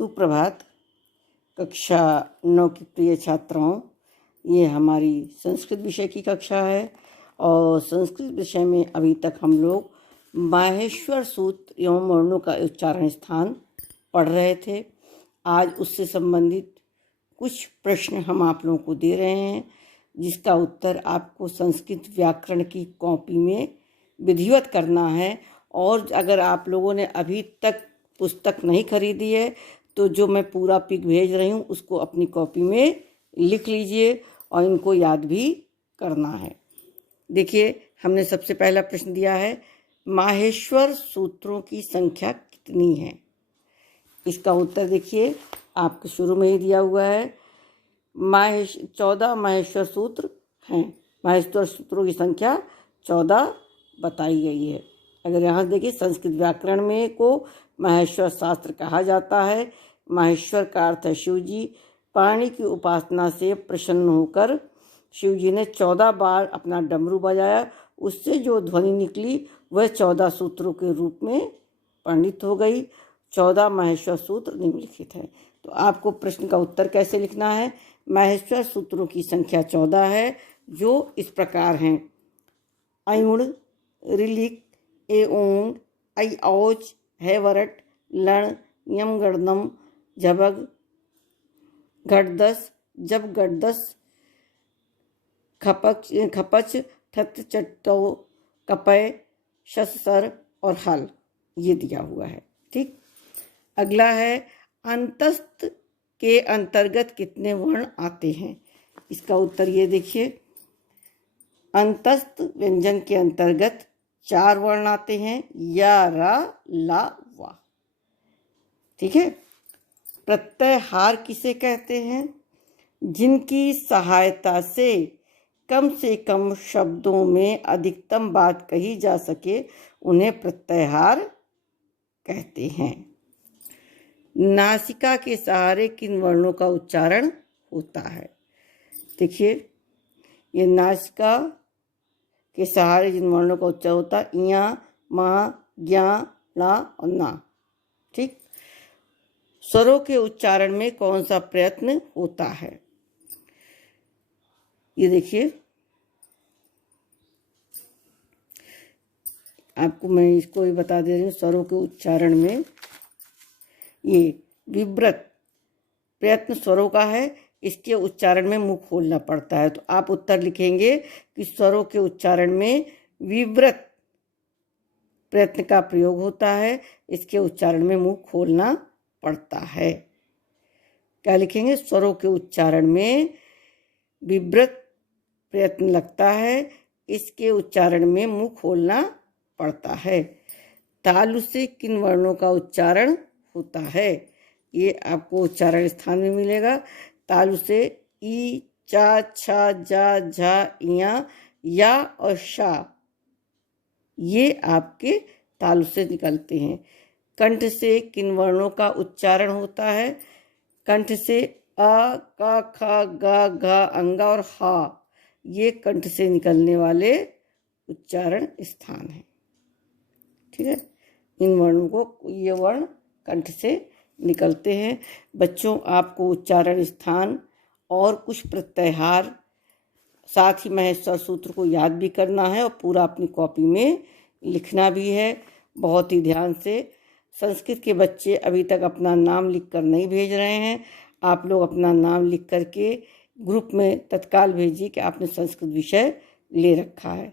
सुप्रभात। कक्षा 9 की प्रिय छात्राओं, ये हमारी संस्कृत विषय की कक्षा है और संस्कृत विषय में अभी तक हम लोग माहेश्वर सूत्र एवं वर्णों का उच्चारण स्थान पढ़ रहे थे। आज उससे संबंधित कुछ प्रश्न हम आप लोगों को दे रहे हैं, जिसका उत्तर आपको संस्कृत व्याकरण की कॉपी में विधिवत करना है। और अगर आप लोगों ने अभी तक पुस्तक नहीं खरीदी है तो जो मैं पूरा पिक भेज रही हूँ उसको अपनी कॉपी में लिख लीजिए और इनको याद भी करना है। देखिए, हमने सबसे पहला प्रश्न दिया है, माहेश्वर सूत्रों की संख्या कितनी है। इसका उत्तर देखिए, आपके शुरू में ही दिया हुआ है। 14 माहेश्वर सूत्र हैं। माहेश्वर सूत्रों की संख्या 14 बताई गई है। अगर यहाँ देखिए, संस्कृत व्याकरण में को माहेश्वर शास्त्र कहा जाता है। माहेश्वर का अर्थ है शिव जी। पाणी की उपासना से प्रसन्न होकर शिव जी ने 14 बार अपना डमरू बजाया। उससे जो ध्वनि निकली वह 14 सूत्रों के रूप में परिणित हो गई। 14 माहेश्वर सूत्र निम्नलिखित हैं। तो आपको प्रश्न का उत्तर कैसे लिखना है। माहेश्वर सूत्रों की संख्या 14 है, जो इस प्रकार हैं। अयुण, ऋलिक, एओंग, ऐ औच, हैवरट, लण, यम गर्दम, झबग, घटदस, जब गटदस, खपच, ठत, चट्टो, कपय, शससर और हल, ये दिया हुआ है। ठीक, अगला है, अंतस्थ के अंतर्गत कितने वर्ण आते हैं। इसका उत्तर ये देखिए, अंतस्थ व्यंजन के अंतर्गत 4 वर्ण आते हैं, या, रा, ला, वा। ठीक है। प्रत्ययहार किसे कहते हैं। जिनकी सहायता से कम शब्दों में अधिकतम बात कही जा सके उन्हें प्रत्ययहार कहते हैं। नासिका के सहारे किन वर्णों का उच्चारण होता है। देखिए, ये नासिका के सहारे जिन वर्णों का उच्चारण होता है, इया, मा, ज्ञा, ला और ना। ठीक, स्वरों के उच्चारण में कौन सा प्रयत्न होता है। ये देखिए, आपको मैं इसको भी बता दे रही हूँ। स्वरों के उच्चारण में ये विव्रत प्रयत्न स्वरों का है। इसके उच्चारण में मुंह खोलना पड़ता है। तो आप उत्तर लिखेंगे कि स्वरों के उच्चारण में विव्रत प्रयत्न का प्रयोग होता है। इसके उच्चारण में मुंह खोलना पड़ता है। क्या लिखेंगे, स्वरों के उच्चारण में विव्रत प्रयत्न लगता है। इसके उच्चारण में मुंह खोलना पड़ता है। तालु से किन वर्णों का उच्चारण होता है। ये आपको उच्चारण स्थान में मिलेगा। तालु से ई, चा, छा, जा, झा, इया, या और शा, ये आपके तालु से निकलते हैं। कंठ से किन वर्णों का उच्चारण होता है। कंठ से अ, क, ख, ग, घ, अंगा और हा, ये कंठ से निकलने वाले उच्चारण स्थान हैं। ठीक है, इन वर्णों को, ये वर्ण कंठ से निकलते हैं। बच्चों, आपको उच्चारण स्थान और कुछ प्रत्ययहार, साथ ही महेश्वर सूत्र को याद भी करना है और पूरा अपनी कॉपी में लिखना भी है। बहुत ही ध्यान से। संस्कृत के बच्चे अभी तक अपना नाम लिखकर नहीं भेज रहे हैं। आप लोग अपना नाम लिख करके ग्रुप में तत्काल भेजिए कि आपने संस्कृत विषय ले रखा है।